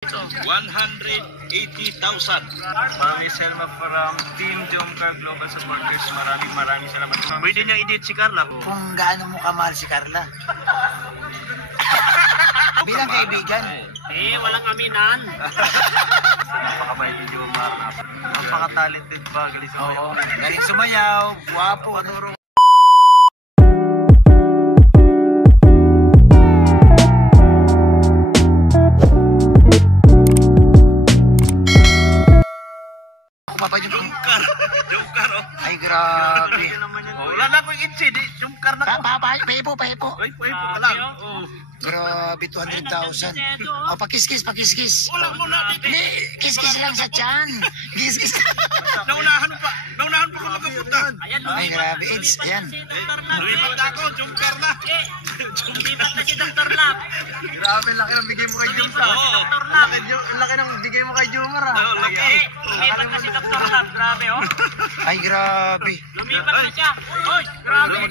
180,000. Mami Selma from Team Jomcar Global Supporters. Maraming salamat. Pwede niya i-date si Carla. Kung gaano mo kamahal si Carla. Bilang kaibigan. Walang aminan. Napakabait ni Jomar. Napaka-talented ba? Galing sumayaw. Oo, galing sumayaw. Guwapo. Jomcar, oh. Ay, grabe. Wala na akong itsi, di Jomcar na ko. Pahipo. Uy, ka lang. Oh. Grabe, 200,000. O, pakis-kis. Wala mo na dito. Hindi, kis-kis lang sa tiyan. Kis-kis. Naunahan pa ko magapunta. Ay, grabe. It's, ayan. Lumipat na ako, Jomcar na. Lumipat na si Dr. Lap. Grabe, laki ng bigay mo kay Jomar. Oo. Laki ng bigay mo kay Jomar. Laki. Lumipat na si Dr. Lap. Grabe, oh. Ay, grabe. Lumipat na siya. Oy, grabe.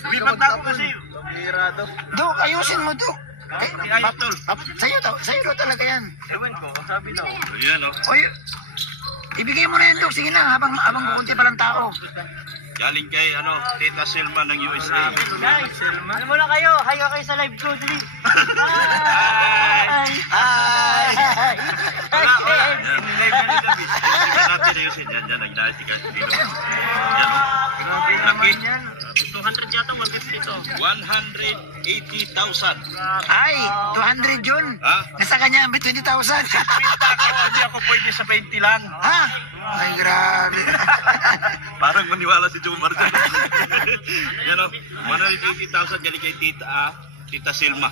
Lumipat na ako kasi. Hirado. Dok, ayusin mo, Dok. Ay, Tol. sa'yo daw talaga yan. Ewan ko, sabi daw. Ayan, oh. Oy, ibigay mo na yan, Dok. Sige na, habang kukunti pa lang tao. Galing kay, Tita Selma ng USA. Guys, ano muna kayo? Hi ka kayo sa live ko. Dali. Ay! Yan. Tingnan natin ayusin. Yan, nagdahil si Kasi Pino. Yan, oh. Laki. 200 yata, 150 to. 180,000. Ay, 200 yun. Ha? Nasa kanya ang 20,000. Hindi ako pwede sa 20 lang. Ha? Ay, grabe. Parang maniwala si Jomar dyan. Yan, oh. 180,000 galing kay Tita Selma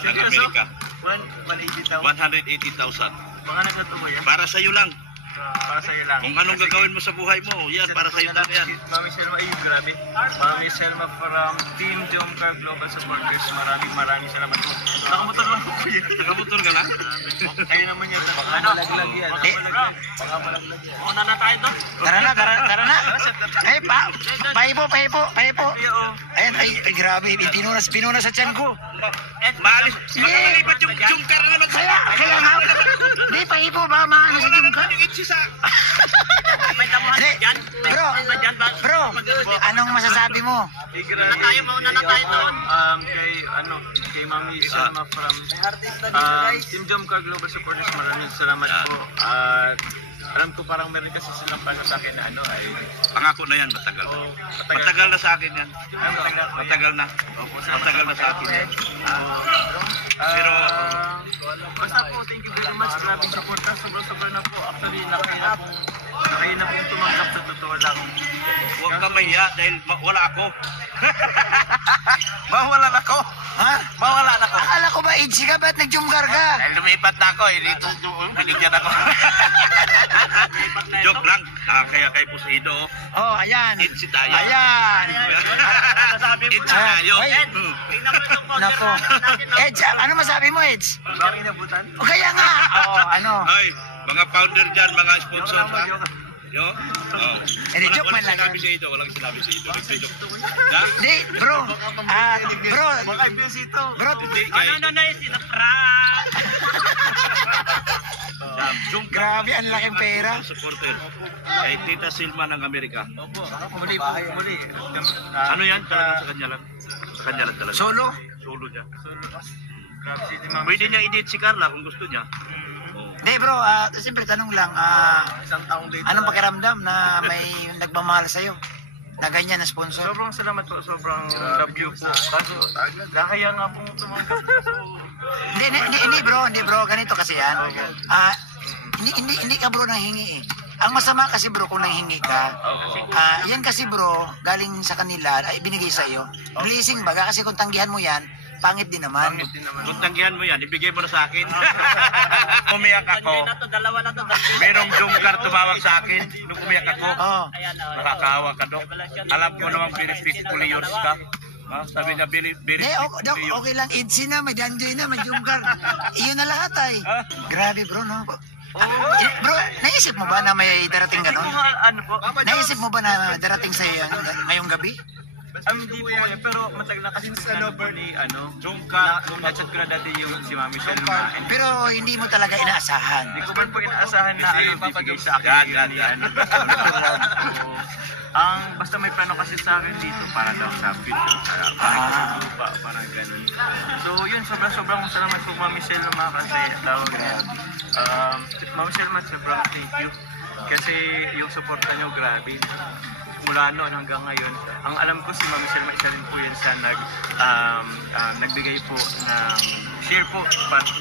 ng Amerika. 180,000. 180,000. Baka nagkatumo yan. Para sa'yo lang. Para sa'yo lang. Kung anong gagawin mo sa buhay mo, yan, para sa'yo lang yan. Mami Selma, grabe. Mami Selma from Team Jomcar Global Supporters. Maraming salamat po. Nakamotor lang po yan. Nakamotor ka lang? Kayo naman yan. Baka malaglag yan. Baka malaglag yan. Una na tayo to. Tara na. Ay, pahipo. Ayan, ay, grabe. Pinuna sa tiyan ko. Maalis. Makakalipat yung Jomcar na naman. Kaya nga. Hindi, pahipo ba? Maano si Wala naman Jomcar? yung itsi sa... May damuhan Hindi, dyan. bro, anong masasabi mo? Mauna na tayo doon. Kay Mami Selma from Team Jomcar Global Supporters, maraming salamat po. At alam ko parang meron kasi silang para sa akin na ay Pangako na yan, matagal. Matagal na sa akin yan. Matagal na. Matagal na sa akin yan. Pero... basta po, thank you very much. Grabe support na. Sobra na po. Actually, nakaya na pong tumanggap sa totoo lang. Huwag ka mahiya dahil wala ako. Mawalan ako. Ha? Mawalan ako. Akala ko ba, Idsi ka? Ba't nag-Jomcar ka? Dahil lumipat na ako, dito binigyan ako. Joke lang. Kaya kay Pusido. Oh, ayan. Itsi tayo. Ayan. Itsi tayo. Ay. Tingnan mo itong corner Nako. Eds, ano masabi mo, Eds? Bakit inabutan? O kaya nga. Ay, mga founder dyan, mga sponsor. Yo? Oh. Hindi, joke man lang Walang yan. sinabi sa ito, walang sinabi sa ito. Ha? Hindi, bro. Baka ibisito. Bro. Hindi, kay... si Dr. Grabe, ang laking pera. Supporter. Kay Tita Selma ng Amerika. Opo, muli. Ano yan? Talagang sa kanya lang. Sa kanya lang talaga. Solo? Solo niya. Grabe si Mami. Pwede niya i-date si Carla kung gusto niya. Hindi, bro. Siyempre, tanong lang. Isang taong dito. Anong pakiramdam na may nagmamahal sa'yo? Na ganyan na sponsor? Sobrang salamat po, sobrang love you po. Kaso, kaya nga pong tumanggap. Hindi, bro. Ganito kasi yan. Hindi ka, bro, nanghingi eh. Ang masama kasi, bro, kung nanghingi ka, yan kasi, bro, galing sa kanila, ay binigay sa'yo. Blessing baga, kasi kung tanggihan mo yan, pangit din naman. Kung tanggihan mo yan, ibigay mo na sa akin. Umiyak ako. Dalawa na to. Merong Jomcar tumawag sa akin. Nung umiyak ako, Oh. nakakawa ka, Dok. Alam ko namang very peaceful yours ka. Sabi niya, very Dok, okay lang. Idsi na, may Danjoy na, may Jomcar. Iyon na lahat ay. Grabe, bro, no? Bro, naisip mo ba na may darating ganon? Ano po? Naisip mo ba na darating sa'yo yan ngayong gabi? Hindi po kuya, pero matagal na kasi ano po ni ano. Jungka. Na-chat ko na dati yung si Mami Selma. And Pero hindi mo talaga inaasahan. hindi ko man po inaasahan na ano, bibigay sa akin Yan, yun yan, ni yan. ano. Ang basta may plano kasi sa akin dito para daw sa future, para lupa, parang ganun. So yun, sobrang salamat po Mami Selma kasi daw Mami Selma, sobrang thank you. Kasi yung suporta nyo, grabe. Mula noon hanggang ngayon, ang alam ko si Mami Selma, isa rin po yun sa nagbigay po ng share po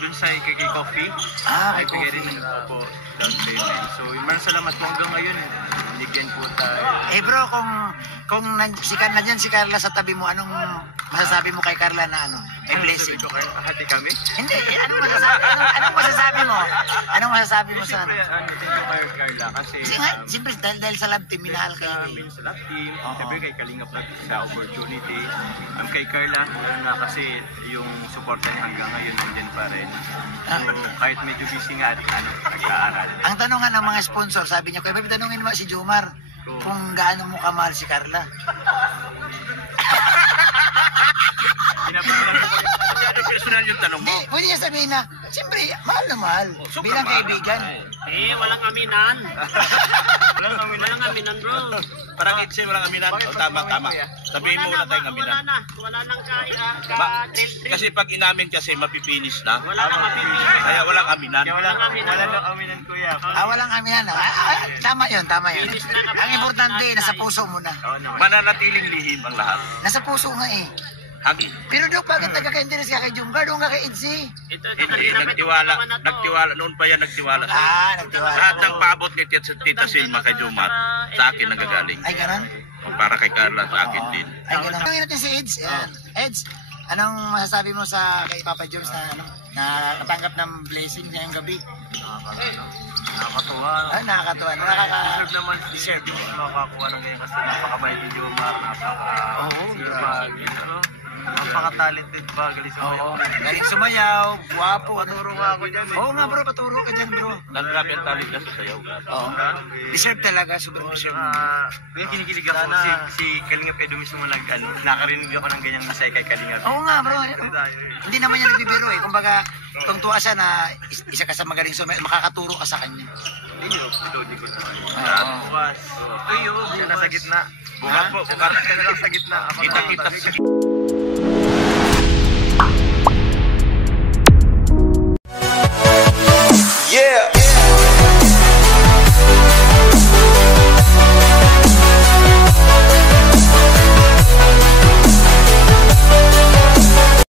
dun sa Kiki Coffee. Kay Nagbigay rin Coffee. po down payment. So maraming salamat po hanggang ngayon. Binigyan po tayo. Bro, kung nandiyan si Carla sa tabi mo, anong masasabi mo kay Carla na ano? May blessing. Sabi ko, hati kami. Hindi, anong masasabi mo? Anong masasabi mo sa ano? Siyempre, thank you kay Carla kasi Kasi nga, siyempre dahil sa love team, minahal kayo. kami sa love team, Oo. siyempre kay Kalingap natin sa opportunity. Kay Carla, lalo na kasi yung suporta niya hanggang ngayon nandyan pa rin. So, kahit medyo busy nga at nag-aaral. Ang tanongan ng mga sponsor, sabi niya, kaya baby, tanungin mo si Jomar kung gaano mo kamahal si Carla. Pinapakalala ko Kasi ano personal yung tanong mo? Hindi, pwede niya sabihin na, siyempre, mahal na mahal. Sobrang Bilang mahal. kaibigan. Walang aminan. Walang kami na. Walang aminan, bro. Parang itse walang aminan. O, tama. Sabihin mo wala tayong aminan. Wala nang trip. Kasi pag inamin kasi mapipinis na. Wala nang mapipili. Kaya walang aminan. Kaya walang aminan kuya. Walang aminan. Tama yun. Ang importante, nasa puso mo na. Oo naman. Mananatiling lihim ang lahat. Nasa puso nga eh. Hangin. Pero Dok, bakit nagkaka-interest ka kay Jomar? Doon ka kay Edsy. Ito, Hindi, nagtiwala. Noon pa yan nagtiwala sa Nagtiwala. lahat ng paabot ni Tita Silma kay Jomar, sa akin nagagaling. Ay, ganun? O para kay Carla, sa akin din. Ay, ganun. Tanungin natin si Eds. Eds, anong masasabi mo sa kay Papa Jones na natanggap ng blessing ngayong gabi? Nakakatuwa. Nakakatuwa. Deserve naman. Deserve yung makakuha ng ganyan kasi napakabait ni Jomar. Napaka-talented ba? Galing sa Oo. Galing sumayaw, guwapo. Paturo nga ako dyan eh. Oo nga bro, paturo ka dyan bro. Nagkapit talit na sa sayaw. Oo. Deserve talaga, sobrang deserve. Kaya kinikilig ako si Kalingap Edo mismo nakarinig ako ng ganyang masaya kay Kalingap. Oo nga bro. Hindi naman yan nagbibiro eh. Kumbaga, kung tuwa siya na isa ka sa magaling sumayaw, makakaturo ka sa kanya. Hindi yun, lodi ko naman. Oo. Bukas. Tuyo, nasa gitna. Bukas po, bukas. Siya na lang sa gitna. Kita-kita.